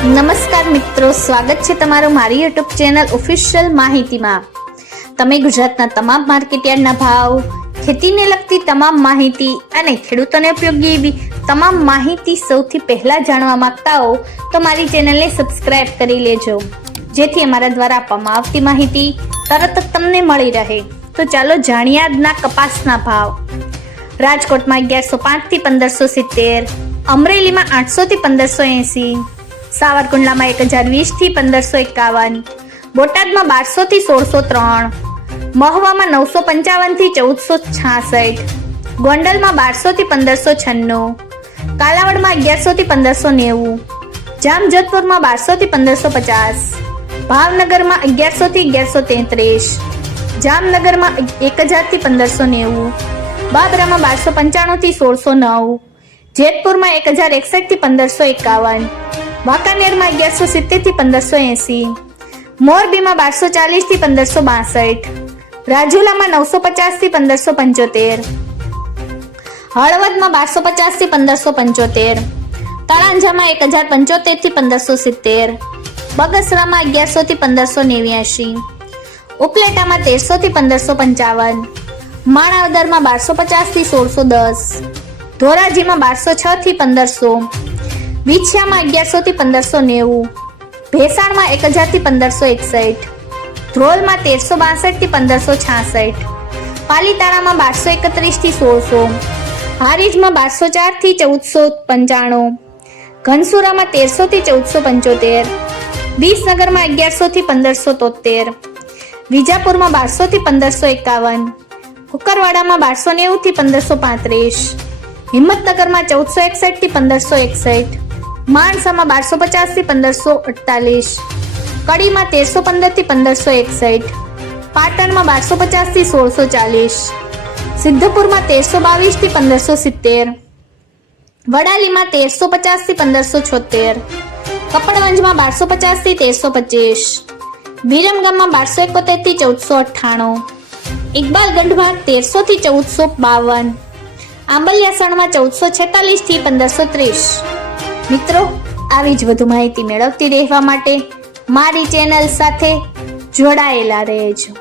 નમસ્કાર મિત્રો, સ્વાગત છે તમારું મારી યુટ્યુબ ચેનલ ઓફિશિયલ માહિતીમાં। તમે ગુજરાતના તમામ માર્કેટયાર્ડના ભાવ, ખેતીને લગતી તમામ માહિતી અને ખેડૂતોને ઉપયોગી એવી તમામ માહિતી સૌથી પહેલા જાણવા માંગતા હો તો મારી ચેનલને સબસ્ક્રાઇબ કરી લેજો, જેથી અમારા દ્વારા આપવામાં આવતી માહિતી તરત જ તમને મળી રહે। તો ચાલો જાણીએ આજના કપાસના ભાવ। રાજકોટમાં 1105 થી 1570, અમરેલીમાં 800 થી 1580, સાવરકુંડલામાં 1020 થી 1551, બોટાદમાં 1200 થી 1603, મહુવામાં 955 થી 1466, ગોંડલમાં 1200 થી 1596, કાલાવડમાં 1100 થી 1590, જામજોધપુરમાં 1200 થી 1550, ભાવનગરમાં 1100 થી 1133, જામનગરમાં 1000 થી 1590, બાબરામાં 1295 થી 1609, જેતપુરમાં 1061 થી 1551, વાંકાનેરમાં 1170 થી 1580, મોરબીમાં 1240 થી 1562, રાજુલામાં 950 થી 1575, હળવદમાં 1250 થી 1575, તળાંજામાં 1075 થી 1570, બગસરામાં 1100 થી 1589, ઉપલેટામાં 1300 થી 1555, માણાવદરમાં 1250 થી 1610, ધોરાજીમાં 1206 થી 1500, વિછિયામાં 1100 થી 1590, ભેસાણમાં 1000 થી 1561, ધ્રોલમાં 1362 થી 1566, પાલીતાણામાં 1231 થી 1600, હારીજમાં 1204 થી 1495, ઘનસુરામાં 1300 થી 1475, વિસનગરમાં 1100 થી 1573, વિજાપુરમાં 1200 થી 1551, કુકરવાડામાં 1290 થી 1535, હિંમતનગરમાં 1461 થી 1561, માણસામાં 1250 થી 1548, કડીમાં 1315 થી 1561, પાટણમાં 1250 થી 1640, સિદ્ધપુરમાં 1322 થી 1570, વડાલીમાં 1350 થી 1576, કપડવંજમાં 1250 થી 1325, વિરમગામમાં 1271 થી 1498, ઇકબાલગંજમાં 1300 થી 1452, આંબલિયાસણમાં 1446 થી 1530। મિત્રો, આવી જ વધુ માહિતી મેળવતી રહેવા માટે મારી ચેનલ સાથે જોડાયેલા રહેજો।